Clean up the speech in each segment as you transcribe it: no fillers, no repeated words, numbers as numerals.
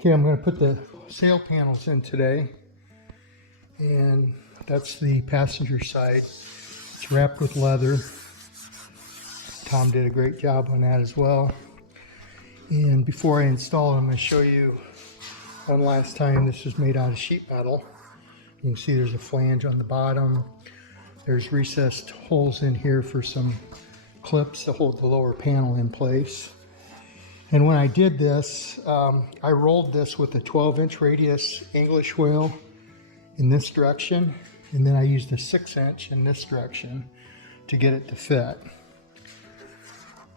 Okay, I'm going to put the sail panels in today, and that's the passenger side. It's wrapped with leather. Tom did a great job on that as well. And before I install it, I'm going to show you one last time. This is made out of sheet metal. You can see there's a flange on the bottom. There's recessed holes in here for some clips to hold the lower panel in place. And when I did this, I rolled this with a 12-inch radius English wheel in this direction, and then I used a 6-inch in this direction to get it to fit.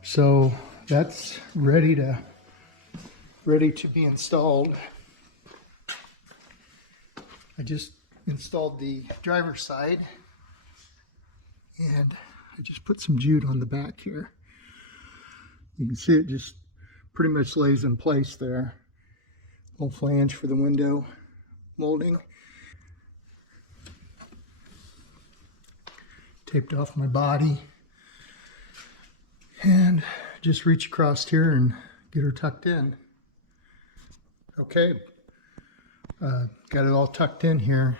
So that's ready to be installed. I just installed the driver's side, and I just put some jute on the back here. You can see it just pretty much lays in place there. Little flange for the window molding. Taped off my body, and just reach across here and get her tucked in. Okay, got it all tucked in here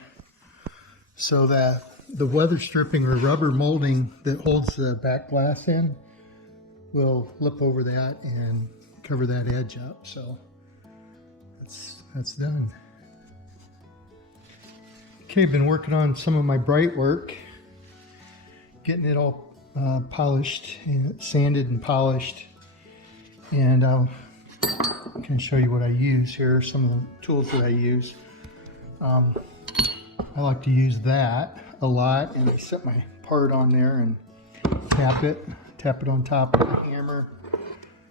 so that the weather stripping or rubber molding that holds the back glass in will lip over that and cover that edge up. So that's done. Okay, been working on some of my bright work, getting it all polished and sanded and polished, and I can show you what I use here, some of the tools that I use. I like to use that a lot, and I set my part on there and tap it on top of the hammer.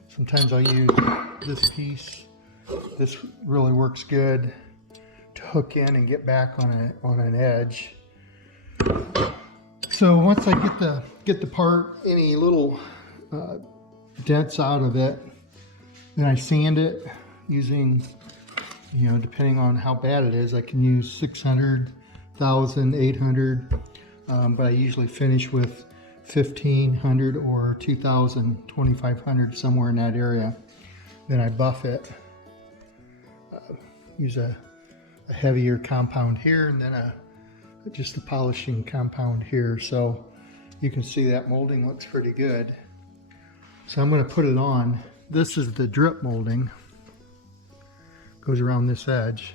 Sometimes I use this piece. This really works good to hook in and get back on an edge. So once I get the part, any little dents out of it, then I sand it using, depending on how bad it is, I can use 600, 1,000, 800, but I usually finish with 1,500 or 2,000, 2,500, somewhere in that area. Then I buff it, use a heavier compound here, and then just a polishing compound here. So you can see that molding looks pretty good. So I'm going to put it on. This is the drip molding. Goes around this edge.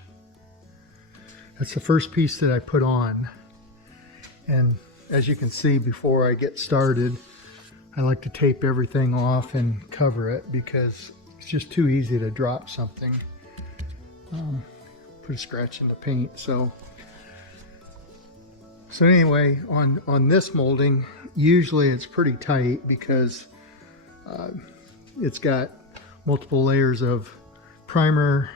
That's the first piece that I put on. And as you can see, before I get started, I like to tape everything off and cover it because it's just too easy to drop something. Put a scratch in the paint. So anyway, on this molding, usually it's pretty tight because it's got multiple layers of primer,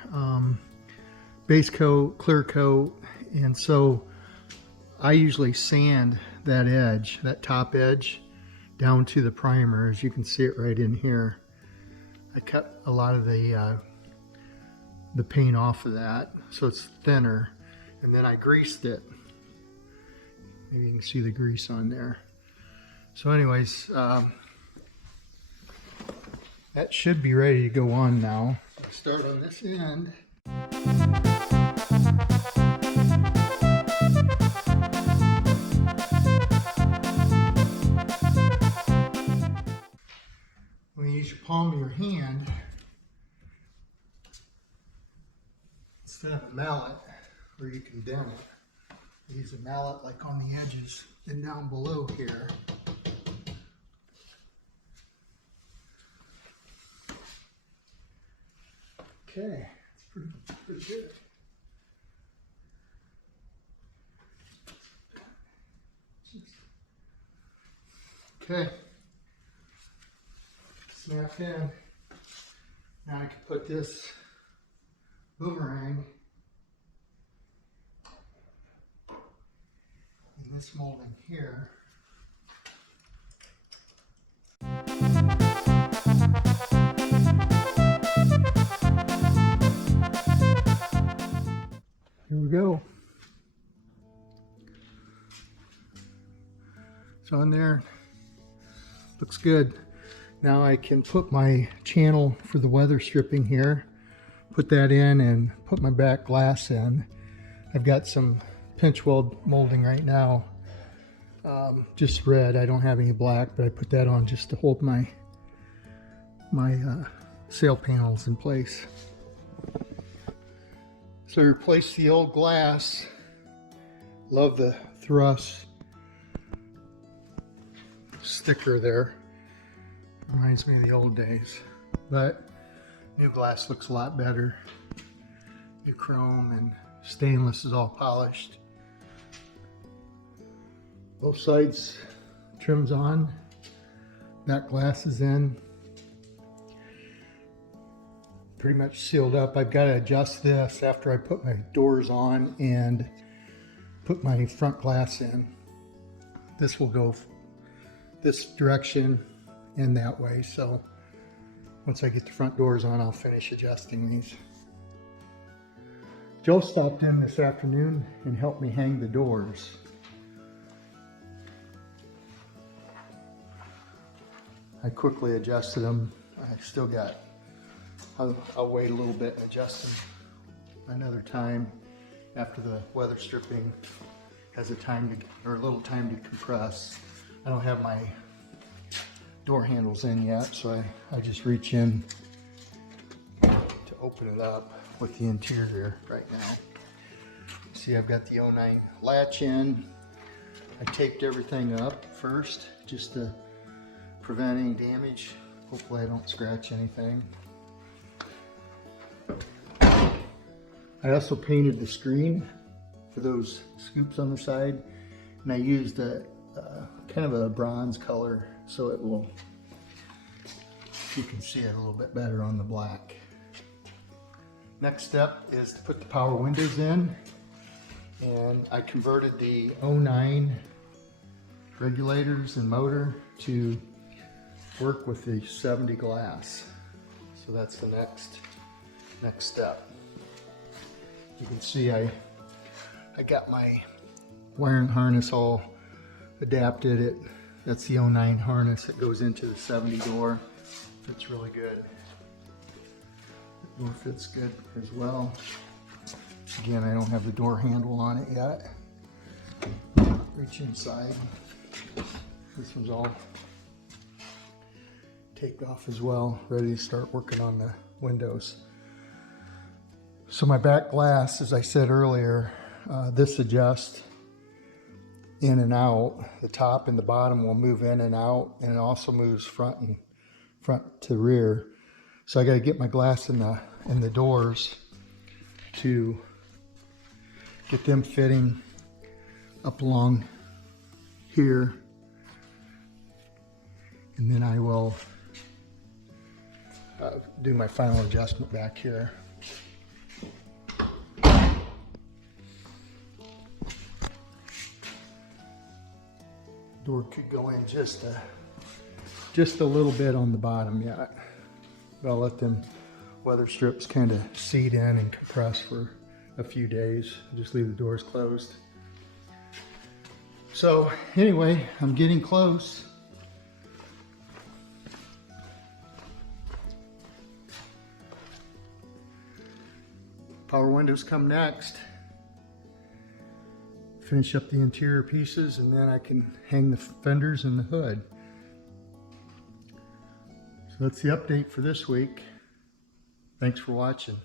base coat, clear coat, and so I usually sand that edge, that top edge, down to the primer. As you can see it right in here. I cut a lot of the paint off of that so it's thinner, and then I greased it. Maybe you can see the grease on there. So anyways, that should be ready to go on now. I'll start on this end. When you use your palm of your hand, instead of a mallet where you can dent it, use a mallet like on the edges and down below here. Okay, it's pretty good. Okay, snap in. Now I can put this boomerang in this molding here. Here we go. It's on there. Looks good. Now I can put my channel for the weather stripping here put that in and put my back glass in. I've got some pinch weld molding right now, just red. I don't have any black, but I put that on just to hold my sail panels in place. So I replaced the old glass. Love the thrust sticker there. Reminds me of the old days. But new glass looks a lot better. New chrome and stainless is all polished. Both sides trims on. Back glass is in. Pretty much sealed up. I've got to adjust this after I put my doors on and put my front glass in. This will go this direction and that way. So once I get the front doors on, I'll finish adjusting these. Joe stopped in this afternoon and helped me hang the doors. I quickly adjusted them. I still got, I'll wait a little bit and adjust them another time after the weather stripping has a time to, or a little time to compress. I don't have my door handles in yet, so I just reach in to open it up with the interior right now. See, I've got the 09 latch in. I taped everything up first just to prevent any damage. Hopefully I don't scratch anything. I also painted the screen for those scoops on the side, and I used a kind of a bronze color so it will, you can see it a little bit better on the black. Next step is to put the power windows in, and I converted the 09 regulators and motor to work with the 70 glass. So that's the next step. You can see I got my wiring harness all adapted. That's the 09 harness that goes into the 70 door. Fits really good. The door fits good as well. Again, I don't have the door handle on it yet. Reach inside. This one's all taped off as well, ready to start working on the windows. So my back glass, as I said earlier, this adjusts in and out. The top and the bottom will move in and out, and it also moves front to rear. So I got to get my glass in the doors to get them fitting up along here, and then I will do my final adjustment back here. Door could go in just a little bit on the bottom yet, but I'll let them weather strips kind of seat in and compress for a few days. Just leave the doors closed. So anyway, I'm getting close. Power windows come next. Finish up the interior pieces, and then I can hang the fenders and the hood. So that's the update for this week. Thanks for watching.